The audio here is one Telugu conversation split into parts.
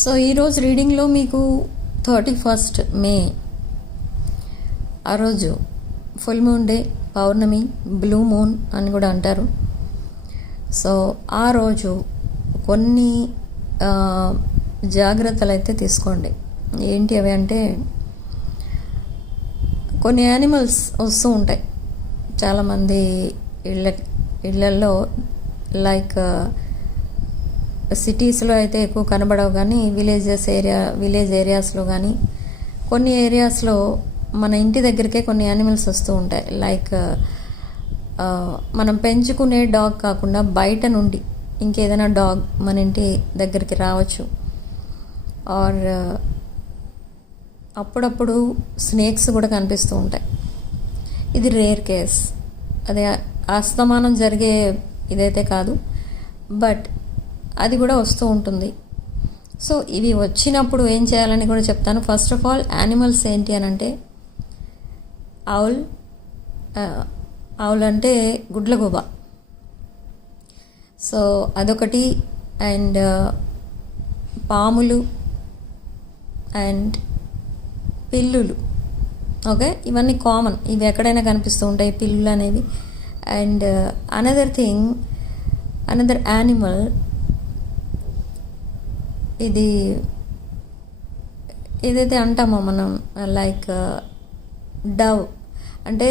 సో ఈరోజు రీడింగ్లో మీకు 31st మే ఆ రోజు ఫుల్ మూన్ డే, పౌర్ణమి, బ్లూ మూన్ అని కూడా అంటారు. సో ఆ రోజు కొన్ని జాగ్రత్తలు అయితే తీసుకోండి. ఏంటి అవి అంటే, కొన్ని యానిమల్స్ వస్తూ ఉంటాయి చాలామంది ఇళ్ళల్లో. లైక్ సిటీస్లో అయితే ఎక్కువ కనబడవు, కానీ విలేజ్ ఏరియాస్లో కానీ కొన్ని ఏరియాస్లో మన ఇంటి దగ్గరికే కొన్ని యానిమల్స్ వస్తూ ఉంటాయి. లైక్ మనం పెంచుకునే డాగ్ కాకుండా బయట నుండి ఇంకేదైనా డాగ్ మన ఇంటి దగ్గరికి రావచ్చు. ఆర్ అప్పుడప్పుడు స్నేక్స్ కూడా కనిపిస్తూ ఉంటాయి. ఇది రేర్ కేస్, అదే అస్తమానం జరిగే ఇదైతే కాదు, బట్ అది కూడా వస్తూ ఉంటుంది. సో ఇవి వచ్చినప్పుడు ఏం చేయాలని కూడా చెప్తాను. ఫస్ట్ ఆఫ్ ఆల్, యానిమల్స్ ఏంటి అని అంటే, ఆవుల్ అంటే గుడ్లగూబ. సో అదొకటి. అండ్ పాములు అండ్ పిల్లులు. ఓకే, ఇవన్నీ కామన్, ఇవి ఎక్కడైనా కనిపిస్తూ ఉంటాయి పిల్లులు అనేవి. అండ్ అనదర్ యానిమల్, ఇది ఏదైతే అంటామో మనం, లైక్ డవ్ అంటే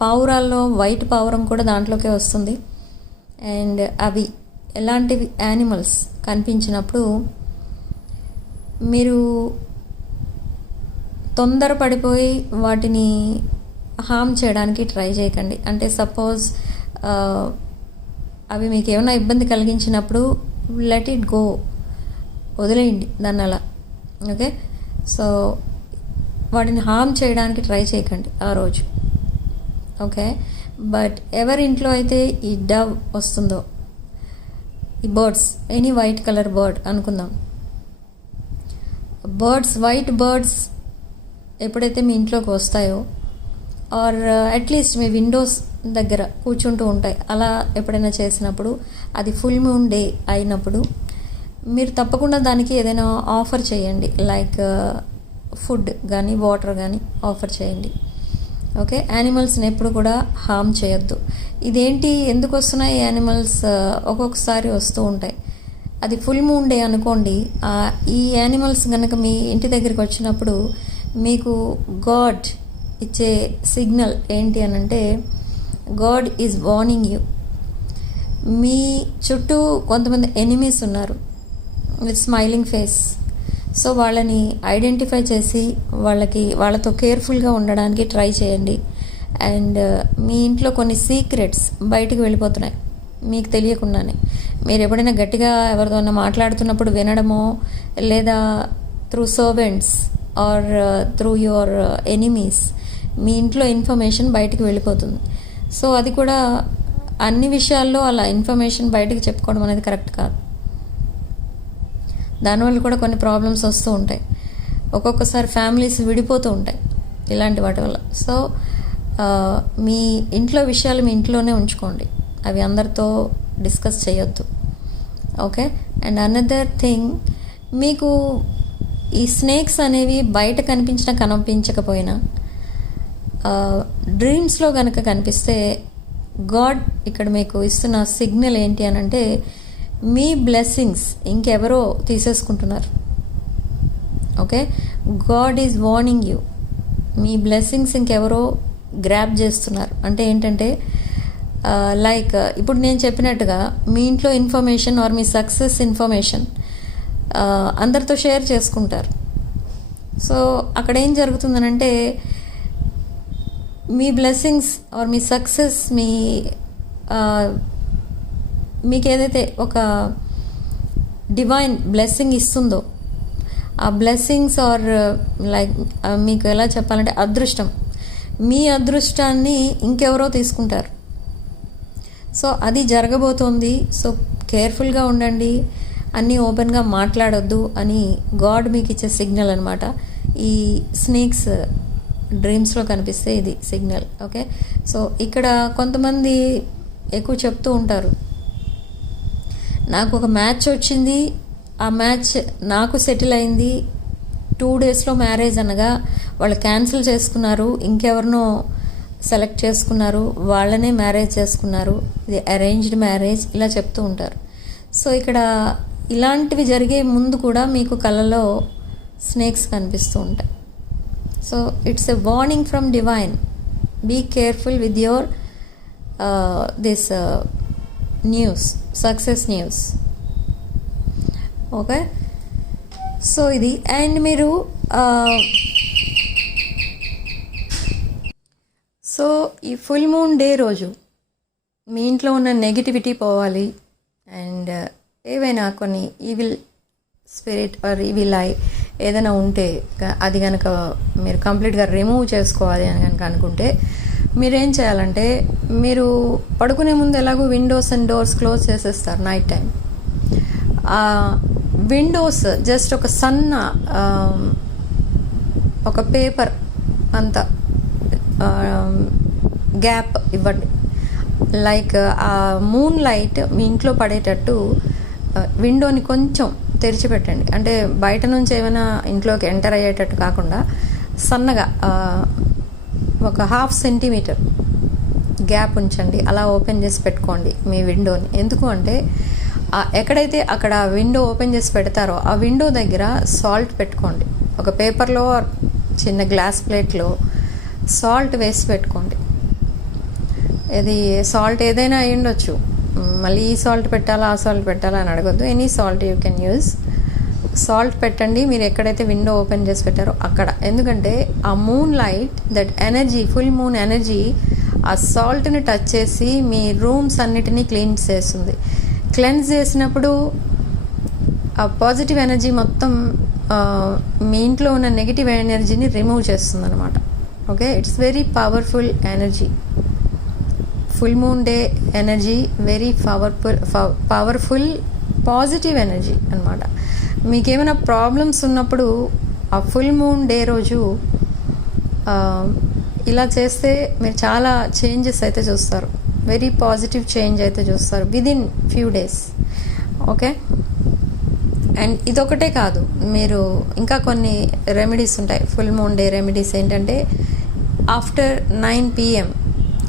పావురాల్లో వైట్ పావురం కూడా దాంట్లోకే వస్తుంది. అండ్ అవి ఎలాంటివి యానిమల్స్ కనిపించినప్పుడు మీరు తొందరపడిపోయి వాటిని హామ్ చేయడానికి ట్రై చేయకండి. అంటే సపోజ్ అవి మీకు ఏమైనా ఇబ్బంది కలిగించినప్పుడు లెట్ ఇట్ గో, వదిలేయండి దాన్ని అలా. ఓకే, సో వాటిని హామ్ చేయడానికి ట్రై చేయకండి ఆ రోజు. ఓకే, బట్ ఎవరి ఇంట్లో అయితే ఈ డవ్ వస్తుందో, ఈ birds, any white colour bird అనుకుందాం, వైట్ బర్డ్స్ ఎప్పుడైతే మీ ఇంట్లోకి వస్తాయో, ఆర్ అట్లీస్ట్ మీ విండోస్ దగ్గర కూర్చుంటూ ఉంటాయి, అలా ఎప్పుడైనా చేసినప్పుడు, అది ఫుల్ మూన్ డే అయినప్పుడు మీరు తప్పకుండా దానికి ఏదైనా ఆఫర్ చేయండి. లైక్ ఫుడ్ కానీ వాటర్ కానీ ఆఫర్ చేయండి. ఓకే, యానిమల్స్ని ఎప్పుడు కూడా హామ్ చేయొద్దు. ఇదేంటి, ఎందుకు వస్తున్నాయి యానిమల్స్? ఒక్కొక్కసారి వస్తూ ఉంటాయి. అది ఫుల్ మూన్ డే అనుకోండి, ఈ యానిమల్స్ కనుక మీ ఇంటి దగ్గరికి వచ్చినప్పుడు మీకు గాడ్ ఇచ్చే సిగ్నల్ ఏంటి అని అంటే, గాడ్ ఈజ్ వార్నింగ్ యూ. మీ చుట్టూ కొంతమంది ఎనిమీస్ ఉన్నారు విత్ స్మైలింగ్ ఫేస్. సో వాళ్ళని ఐడెంటిఫై చేసి వాళ్ళతో కేర్ఫుల్గా ఉండడానికి ట్రై చేయండి. అండ్ మీ ఇంట్లో కొన్ని సీక్రెట్స్ బయటికి వెళ్ళిపోతున్నాయి మీకు తెలియకుండానే. మీరు ఎప్పుడైనా గట్టిగా ఎవరితో మాట్లాడుతున్నప్పుడు వినడమో, లేదా through servants or through your enemies మీ ఇంట్లో ఇన్ఫర్మేషన్ బయటికి వెళ్ళిపోతుంది. సో అది కూడా అన్ని విషయాల్లో అలా ఇన్ఫర్మేషన్ బయటికి చెప్పుకోవడం అనేది కరెక్ట్ కాదు. దానివల్ల కూడా కొన్ని ప్రాబ్లమ్స్ వస్తూ ఉంటాయి. ఒక్కొక్కసారి ఫ్యామిలీస్ విడిపోతూ ఉంటాయి ఇలాంటి వాటి వల్ల. సో మీ ఇంట్లో విషయాలు మీ ఇంట్లోనే ఉంచుకోండి, అవి అందరితో డిస్కస్ చేయొద్దు. ఓకే, అండ్ అనదర్ థింగ్, మీకు ఈ స్నేక్స్ అనేవి బయట కనిపించకపోయినా డ్రీమ్స్లో కనుక కనిపిస్తే, గాడ్ ఇక్కడ మీకు ఇస్తున్న సిగ్నల్ ఏంటి అని అంటే, మీ బ్లెస్సింగ్స్ ఇంకెవరో తీసేసుకుంటున్నారు. Okay, God is warning you. మీ బ్లెస్సింగ్స్ ఇంకెవరో గ్రాబ్ చేస్తున్నారు. అంటే ఏంటంటే, లైక్ ఇప్పుడు నేను చెప్పినట్టుగా మీ ఇంట్లో ఇన్ఫర్మేషన్ ఆర్ మీ సక్సెస్ ఇన్ఫర్మేషన్ అందరితో షేర్ చేసుకుంటారు. సో అక్కడ ఏం జరుగుతుందనంటే, మీ బ్లెస్సింగ్స్ ఆర్ మీ సక్సెస్, మీకు ఏదైతే ఒక డివైన్ బ్లెస్సింగ్ ఇస్తుందో, ఆ బ్లెస్సింగ్స్ ఆర్ లైక్ మీకు ఎలా చెప్పాలంటే అదృష్టం, మీ అదృష్టాన్ని ఇంకెవరో తీసుకుంటారు. సో అది జరగబోతోంది. సో కేర్ఫుల్గా ఉండండి, అన్నీ ఓపెన్గా మాట్లాడొద్దు అని గాడ్ మీకు ఇచ్చే సిగ్నల్ అనమాట. ఈ స్నేక్స్ డ్రీమ్స్లో కనిపిస్తే ఇది సిగ్నల్. ఓకే, సో ఇక్కడ కొంతమంది ఎక్కువ చెప్తూ ఉంటారు, నాకు ఒక మ్యాచ్ వచ్చింది, ఆ మ్యాచ్ నాకు సెటిల్ అయింది, 2 డేస్లో మ్యారేజ్ అనగా వాళ్ళు క్యాన్సిల్ చేసుకున్నారు, ఇంకెవరినో సెలెక్ట్ చేసుకున్నారు, వాళ్ళనే మ్యారేజ్ చేసుకున్నారు, ఇది అరేంజ్డ్ మ్యారేజ్, ఇలా చెప్తూ ఉంటారు. సో ఇక్కడ ఇలాంటివి జరిగే ముందు కూడా మీకు కళలో స్నేక్స్ కనిపిస్తూ ఉంటాయి. So it's a warning from divine, be careful with your this news, success news. Okay, so ఇది. అండ్ మీరు సో ఈ ఫుల్ మూన్ డే రోజు మీ ఇంట్లో ఉన్న నెగిటివిటీ పోవాలి, అండ్ ఏవైనా కొన్ని evil spirit or evil eye ఏదైనా ఉంటే అది కనుక మీరు కంప్లీట్గా రిమూవ్ చేసుకోవాలి అని కనుక అనుకుంటే మీరేం చేయాలంటే, మీరు పడుకునే ముందు ఎలాగో విండోస్ అండ్ డోర్స్ క్లోజ్ చేసేస్తారు నైట్ టైం. విండోస్ జస్ట్ ఒక సన్న ఒక పేపర్ అంత గ్యాప్ ఇవ్వండి. లైక్ ఆ మూన్ లైట్ మీ ఇంట్లో పడేటట్టు విండోని కొంచెం తెరిచిపెట్టండి. అంటే బయట నుంచి ఏమైనా ఇంట్లోకి ఎంటర్ అయ్యేటట్టు కాకుండా సన్నగా ఒక 1/2 సెంటీమీటర్ గ్యాప్ ఉంచండి. అలా ఓపెన్ చేసి పెట్టుకోండి మీ విండోని. ఎందుకు అంటే ఎక్కడైతే అక్కడ విండో ఓపెన్ చేసి పెడతారో ఆ విండో దగ్గర సాల్ట్ పెట్టుకోండి. ఒక పేపర్లో చిన్న గ్లాస్ ప్లేట్లో సాల్ట్ వేసి పెట్టుకోండి. ఇది సాల్ట్ ఏదైనా అయి ఉండొచ్చు, మళ్ళీ ఈ సాల్ట్ పెట్టాలా ఆ సాల్ట్ పెట్టాలా అని అడగొద్దు. Any salt you can use. Salt పెట్టండి మీరు ఎక్కడైతే విండో ఓపెన్ చేసి పెట్టారో అక్కడ. ఎందుకంటే ఆ moon light, that energy, full moon energy ఆ సాల్ట్ని టచ్ చేసి మీ రూమ్స్ అన్నిటినీ క్లీన్ చేస్తుంది. క్లెన్స్ చేసినప్పుడు ఆ పాజిటివ్ ఎనర్జీ మొత్తం మీ ఇంట్లో ఉన్న నెగిటివ్ ఎనర్జీని రిమూవ్ చేస్తుంది అనమాట. Okay, it's very powerful energy. Full moon day energy very powerful positive energy అనమాట. మీకేమైనా ప్రాబ్లమ్స్ ఉన్నప్పుడు ఆ ఫుల్ మూన్ డే రోజు ఇలా చేస్తే మీరు చాలా చేంజెస్ అయితే చూస్తారు. వెరీ పాజిటివ్ చేంజ్ అయితే చూస్తారు within few days. Okay, and ఇదొకటే కాదు, మీరు ఇంకా కొన్ని రెమెడీస్ ఉంటాయి. ఫుల్ మూన్ డే రెమెడీస్ ఏంటంటే, ఆఫ్టర్ 9 PM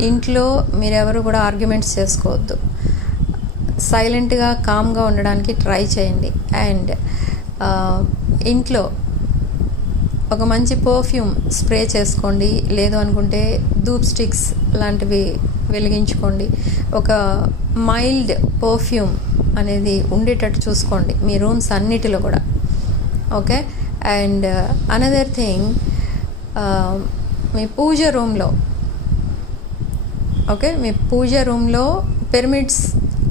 ఇంట్లో మీరెవరు కూడా ఆర్గ్యుమెంట్స్ చేసుకోవద్దు. సైలెంట్గా కామ్గా ఉండడానికి ట్రై చేయండి. అండ్ ఇంట్లో ఒక మంచి పర్ఫ్యూమ్ స్ప్రే చేసుకోండి. లేదు అనుకుంటే ధూప్ స్టిక్స్ లాంటివి వెలిగించుకోండి. ఒక మైల్డ్ పర్ఫ్యూమ్ అనేది ఉండేటట్టు చూసుకోండి మీ రూమ్స్ అన్నిటిలో కూడా. ఓకే, అండ్ అనదర్ థింగ్, మీ పూజ రూమ్లో, ఓకే, మీ పూజ రూమ్లో పిరమిడ్స్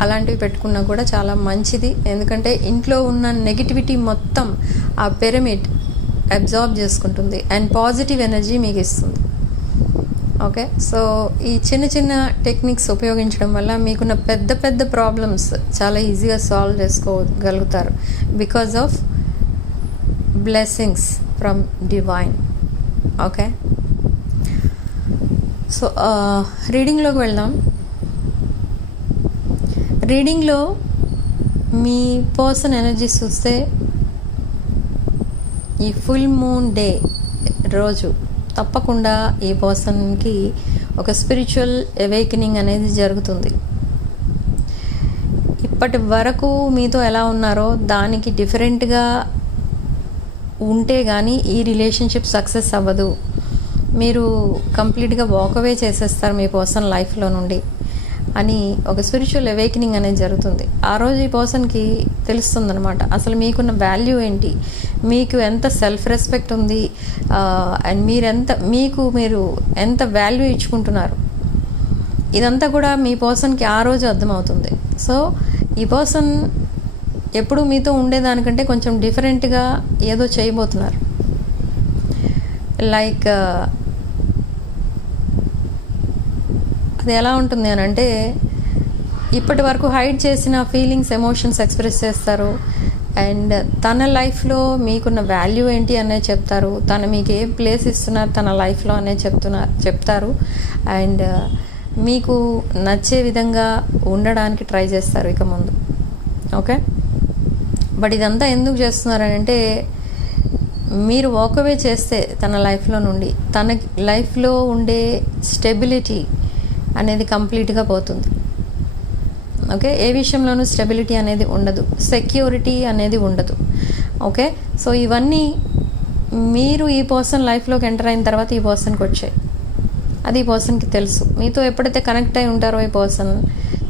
అలాంటివి పెట్టుకున్నా కూడా చాలా మంచిది. ఎందుకంటే ఇంట్లో ఉన్న నెగిటివిటీ మొత్తం ఆ పిరమిడ్ అబ్జార్బ్ చేసుకుంటుంది అండ్ పాజిటివ్ ఎనర్జీ మీకు ఇస్తుంది. ఓకే, సో ఈ చిన్న చిన్న టెక్నిక్స్ ఉపయోగించడం వల్ల మీకున్న పెద్ద పెద్ద ప్రాబ్లమ్స్ చాలా ఈజీగా సాల్వ్ చేసుకోగలుగుతారు because of blessings from divine. Okay, so రీడింగ్లోకి వెళ్దాం. రీడింగ్లో మీ పర్సన్ ఎనర్జీస్ చూస్తే ఈ ఫుల్ మూన్ డే రోజు తప్పకుండా ఈ పర్సన్కి ఒక స్పిరిచువల్ అవేకనింగ్ అనేది జరుగుతుంది. ఇప్పటి వరకు మీతో ఎలా ఉన్నారో దానికి డిఫరెంట్గా ఉంటే కానీ ఈ రిలేషన్షిప్ సక్సెస్ అవ్వదు. మీరు కంప్లీట్గా వాకవే చేసేస్తారు మీ పర్సన్ లైఫ్లో నుండి అని ఒక స్పిరిచువల్ అవేకనింగ్ అనేది జరుగుతుంది. ఆ రోజు ఈ పర్సన్కి తెలుస్తుందన్నమాట అసలు మీకున్న వాల్యూ ఏంటి, మీకు ఎంత సెల్ఫ్ రెస్పెక్ట్ ఉంది, అండ్ మీరు ఎంత వాల్యూ ఇచ్చుకుంటున్నారు. ఇదంతా కూడా మీ పర్సన్కి ఆ రోజు అర్థమవుతుంది. సో ఈ పర్సన్ ఎప్పుడు మీతో ఉండేదానికంటే కొంచెం డిఫరెంట్గా ఏదో చేయబోతున్నారు. లైక్ అది ఎలా ఉంటుంది అని అంటే, ఇప్పటి వరకు హైడ్ చేసిన ఫీలింగ్స్, ఎమోషన్స్ ఎక్స్ప్రెస్ చేస్తారు. అండ్ తన లైఫ్లో మీకున్న వాల్యూ ఏంటి అనేది చెప్తారు. తను మీకు ఏ ప్లేస్ ఇస్తున్నారు తన లైఫ్లో అనేది చెప్తారు. అండ్ మీకు నచ్చే విధంగా ఉండడానికి ట్రై చేస్తారు ఇక ముందు. ఓకే, బట్ ఇదంతా ఎందుకు చేస్తున్నారనంటే మీరు వాకవే చేస్తే తన లైఫ్లో నుండి తన లైఫ్లో ఉండే స్టెబిలిటీ అనేది కంప్లీట్గా పోతుంది. ఓకే, ఏ విషయంలోనూ స్టెబిలిటీ అనేది ఉండదు, సెక్యూరిటీ అనేది ఉండదు. ఓకే, సో ఇవన్నీ మీరు ఈ పర్సన్ లైఫ్లోకి ఎంటర్ అయిన తర్వాత ఈ పర్సన్కి వచ్చాయి. అది ఈ పర్సన్కి తెలుసు. మీతో ఎప్పుడైతే కనెక్ట్ అయి ఉంటారో ఈ పర్సన్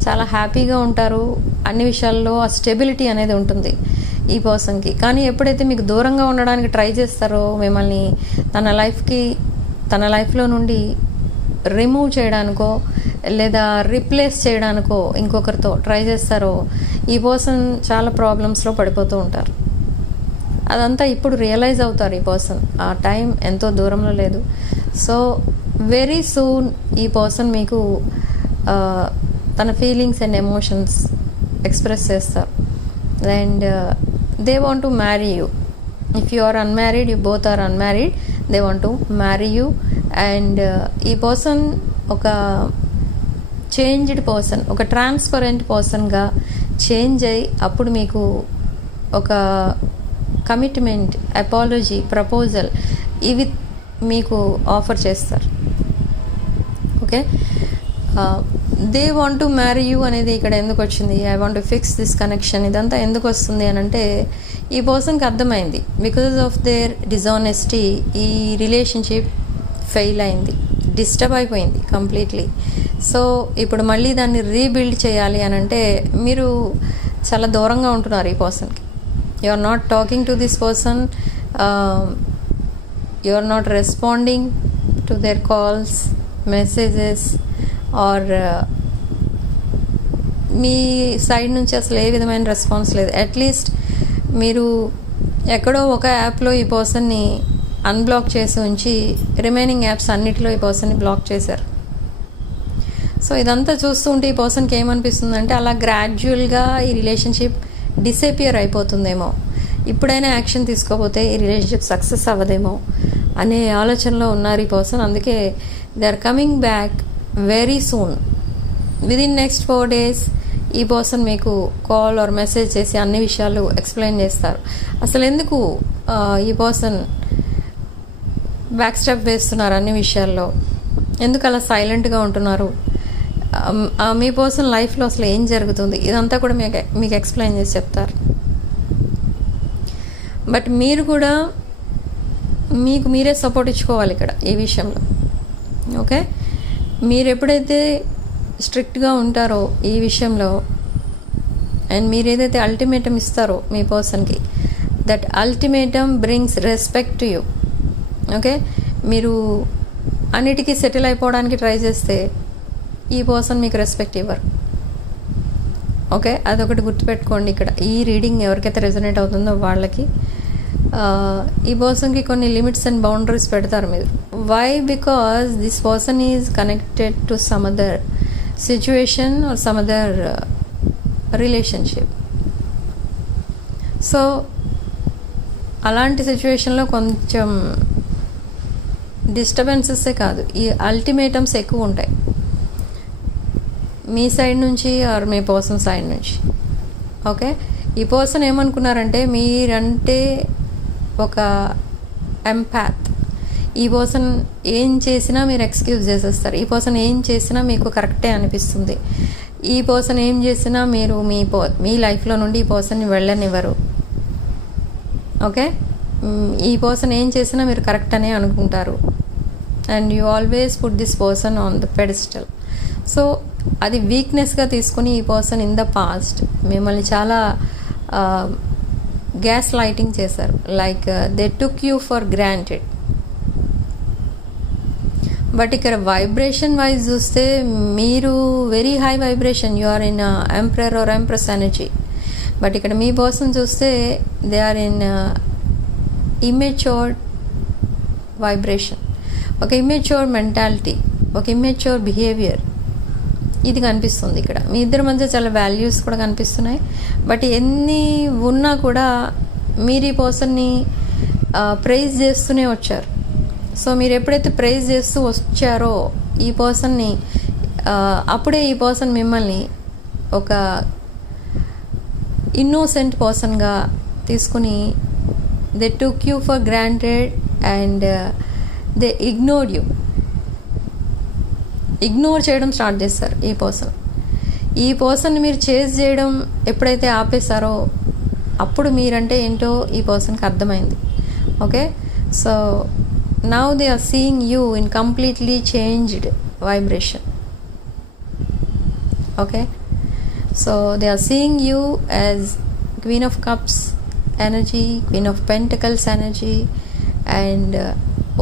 చాలా హ్యాపీగా ఉంటారు, అన్ని విషయాల్లో ఆ స్టెబిలిటీ అనేది ఉంటుంది ఈ పర్సన్కి. కానీ ఎప్పుడైతే మీకు దూరంగా ఉండడానికి ట్రై చేస్తారో, మిమ్మల్ని తన లైఫ్లో నుండి రిమూవ్ చేయడానికో లేదా రీప్లేస్ చేయడానికో ఇంకొకరితో ట్రై చేస్తారో, ఈ పర్సన్ చాలా ప్రాబ్లమ్స్లో పడిపోతూ ఉంటారు. అదంతా ఇప్పుడు రియలైజ్ అవుతారు ఈ పర్సన్. ఆ టైం ఎంతో దూరంలో లేదు. సో వెరీ సూన్ ఈ పర్సన్ మీకు తన ఫీలింగ్స్ అండ్ ఎమోషన్స్ ఎక్స్ప్రెస్ చేస్తారు. And they want to marry you. If you are unmarried, you both are unmarried, they want to marry you. And ఈ పర్సన్ ఒక చేంజ్డ్ పర్సన్, ఒక ట్రాన్స్పరెంట్ పర్సన్గా చేంజ్ అయ్యి అప్పుడు మీకు ఒక కమిట్మెంట్, అపాలజీ, ప్రపోజల్ ఇవి మీకు ఆఫర్ చేస్తారు. Okay, they want to marry you అనేది ఇక్కడ ఎందుకు వచ్చింది? I want to fix this connection, ఇదంతా ఎందుకు వస్తుంది అని అంటే ఈ పర్సన్కి అర్థమైంది బికాజ్ ఆఫ్ దేర్ డిజానెస్టీ ఈ రిలేషన్షిప్ ఫెయిల్ అయింది, డిస్టర్బ్ అయిపోయింది కంప్లీట్లీ. సో ఇప్పుడు మళ్ళీ దాన్ని రీబిల్డ్ చేయాలి అని అంటే మీరు చాలా దూరంగా ఉంటున్నారు ఈ పర్సన్కి. You are not talking to this person, you are not responding to their calls, messages or మీ సైడ్ నుంచి అసలు ఏ విధమైన రెస్పాన్స్ లేదు. అట్లీస్ట్ మీరు ఎక్కడో ఒక యాప్లో ఈ పర్సన్ని అన్బ్లాక్ చేసి ఉంచి రిమైనింగ్ యాప్స్ అన్నిటిలో ఈ పర్సన్ని బ్లాక్ చేశారు. సో ఇదంతా చూస్తూ ఉంటే ఈ పర్సన్కి ఏమనిపిస్తుందంటే అలా గ్రాడ్యువల్గా ఈ రిలేషన్షిప్ డిసపియర్ అయిపోతుందేమో, ఇప్పుడైనా యాక్షన్ తీసుకోకపోతే ఈ రిలేషన్షిప్ సక్సెస్ అవ్వదేమో అనే ఆలోచనలో ఉన్నారు ఈ పర్సన్. అందుకే they are coming back very soon. Within next 4 days ఈ పర్సన్ మీకు కాల్ ఆర్ మెసేజ్ చేసి అన్ని విషయాలు ఎక్స్ప్లెయిన్ చేస్తారు. అసలు ఎందుకు ఈ పర్సన్ బ్యాక్ స్టెప్ వేస్తున్నారు అన్ని విషయాల్లో, ఎందుకు అలా సైలెంట్గా ఉంటున్నారు, మీ పర్సన్ లైఫ్లో అసలు ఏం జరుగుతుంది, ఇదంతా కూడా మీకు ఎక్స్ప్లెయిన్ చేసి చెప్తారు. బట్ మీరు కూడా మీకు మీరే సపోర్ట్ ఇచ్చుకోవాలి ఇక్కడ ఈ విషయంలో. ఓకే, మీరు ఎప్పుడైతే స్ట్రిక్ట్గా ఉంటారో ఈ విషయంలో అండ్ మీరు ఏదైతే అల్టిమేటం ఇస్తారో మీ పర్సన్కి, that ultimatum brings respect to you. Okay, మీరు అన్నిటికీ సెటిల్ అయిపోవడానికి ట్రై చేస్తే ఈ పర్సన్ మీకు రెస్పెక్ట్ ఇవ్వరు. ఓకే, అదొకటి గుర్తుపెట్టుకోండి. ఇక్కడ ఈ రీడింగ్ ఎవరికైతే రెజొనేట్ అవుతుందో వాళ్ళకి ఈ పర్సన్కి కొన్ని లిమిట్స్ అండ్ బౌండరీస్ పెడతారు మీరు. Why? Because this person is connected to some other situation or some other relationship. So అలాంటి సిచ్యువేషన్లో కొంచెం డిస్టర్బెన్సెస్సే కాదు, ఈ అల్టిమేటమ్స్ ఎక్కువ ఉంటాయి మీ సైడ్ నుంచి ఆర్ మీ పర్సన్ సైడ్ నుంచి. ఓకే, ఈ పర్సన్ ఏమనుకున్నారంటే మీరంటే ఒక ఎంపాత్. ఈ పర్సన్ ఏం చేసినా మీరు ఎక్స్క్యూజ్ చేసేస్తారు. ఈ పర్సన్ ఏం చేసినా మీకు కరెక్టే అనిపిస్తుంది. ఈ పర్సన్ ఏం చేసినా మీరు మీ లైఫ్లో నుండి ఈ పర్సన్ని వెళ్ళనివ్వరు. ఓకే, ఈ పర్సన్ ఏం చేసినా మీరు కరెక్ట్ అనే అనుకుంటారు. And you always put this person on the pedestal. So అది వీక్నెస్గా తీసుకుని ఈ పర్సన్ ఇన్ ద పాస్ట్ మిమ్మల్ని చాలా గ్యాస్ లైటింగ్ చేశారు. Like they took you for granted. But ఇక్కడ వైబ్రేషన్ వైజ్ చూస్తే మీరు very high vibration, you are in emperor or empress energy. But ఇక్కడ మీ పర్సన్ చూస్తే they are in immatured vibration, ఒక ఇమ్మెచ్యూర్డ్ మెంటాలిటీ, ఒక ఇమ్మెచ్యూర్ బిహేవియర్ ఇది కనిపిస్తుంది ఇక్కడ. మీ ఇద్దరి మధ్య చాలా వాల్యూస్ కూడా కనిపిస్తున్నాయి. బట్ ఎన్ని ఉన్నా కూడా మీరు ఈ పర్సన్ని ప్రైజ్ చేస్తూనే వచ్చారు. సో మీరు ఎప్పుడైతే ప్రైజ్ చేస్తూ వచ్చారో ఈ పర్సన్ని, అప్పుడే ఈ పర్సన్ మిమ్మల్ని ఒక ఇన్నోసెంట్ పర్సన్గా తీసుకుని they took you for granted and they ignored you. Ignore చేయడం స్టార్ట్ చేస్తారు ఈ పర్సన్ని మీరు చేజ్ చేయడం ఎప్పుడైతే ఆపేస్తారో అప్పుడు మీరంటే ఏంటో ఈ పర్సన్కి అర్థమైంది. Okay, so now they are seeing you in completely changed vibration. Okay, so they are seeing you as Queen of Cups energy, Queen of Pentacles energy, and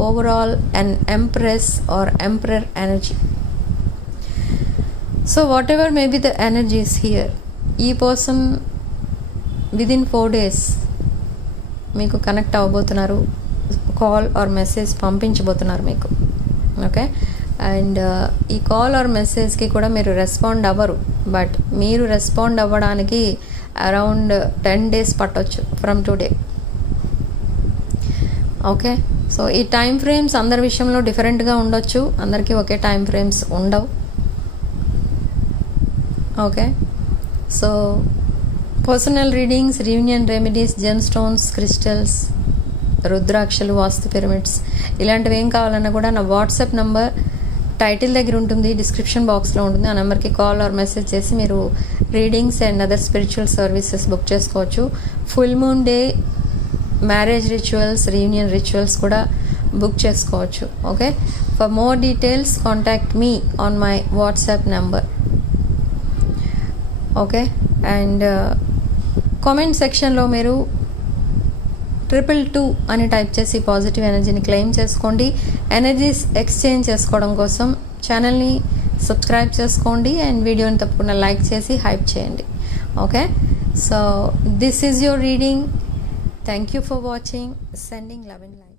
overall an Empress or Emperor energy. So whatever may be the energies here, ఈ పర్సన్ విదిన్ 4 days మీకు కనెక్ట్ అవ్వబోతున్నారు, కాల్ ఆర్ మెసేజ్ పంపించబోతున్నారు మీకు. ఓకే, అండ్ ఈ కాల్ ఆర్ మెసేజ్కి కూడా మీరు రెస్పాండ్ అవ్వరు, బట్ మీరు రెస్పాండ్ అవ్వడానికి అరౌండ్ 10 days పట్టొచ్చు ఫ్రమ్ టుడే. ఓకే, సో ఈ టైం ఫ్రేమ్స్ అందరి విషయంలో డిఫరెంట్గా ఉండొచ్చు, అందరికీ ఒకే టైం ఫ్రేమ్స్ ఉండవు. Okay, so personal readings, reunion remedies, gem stones, crystals, రుద్రాక్షలు, వాస్తు పిరమిడ్స్ ఇలాంటివి ఏం కావాలన్నా కూడా నా వాట్సాప్ నంబర్ టైటిల్ దగ్గర ఉంటుంది, డిస్క్రిప్షన్ బాక్స్లో ఉంటుంది. ఆ నెంబర్కి కాల్ ఆర్ మెసేజ్ చేసి మీరు readings and other spiritual services book చేసుకోవచ్చు. Full moon day marriage rituals, reunion rituals కూడా బుక్ చేసుకోవచ్చు. Okay, for more details contact me on my WhatsApp number. Okay, and comment సెక్షన్లో మీరు 222 అని టైప్ చేసి పాజిటివ్ ఎనర్జీని క్లెయిమ్ చేసుకోండి. ఎనర్జీస్ ఎక్స్చేంజ్ చేసుకోవడం కోసం ఛానల్ని సబ్స్క్రైబ్ చేసుకోండి అండ్ వీడియోని తప్పకుండా లైక్ చేసి హైప్ చేయండి. Okay, so this is your reading. Thank you for watching. Sending love and light.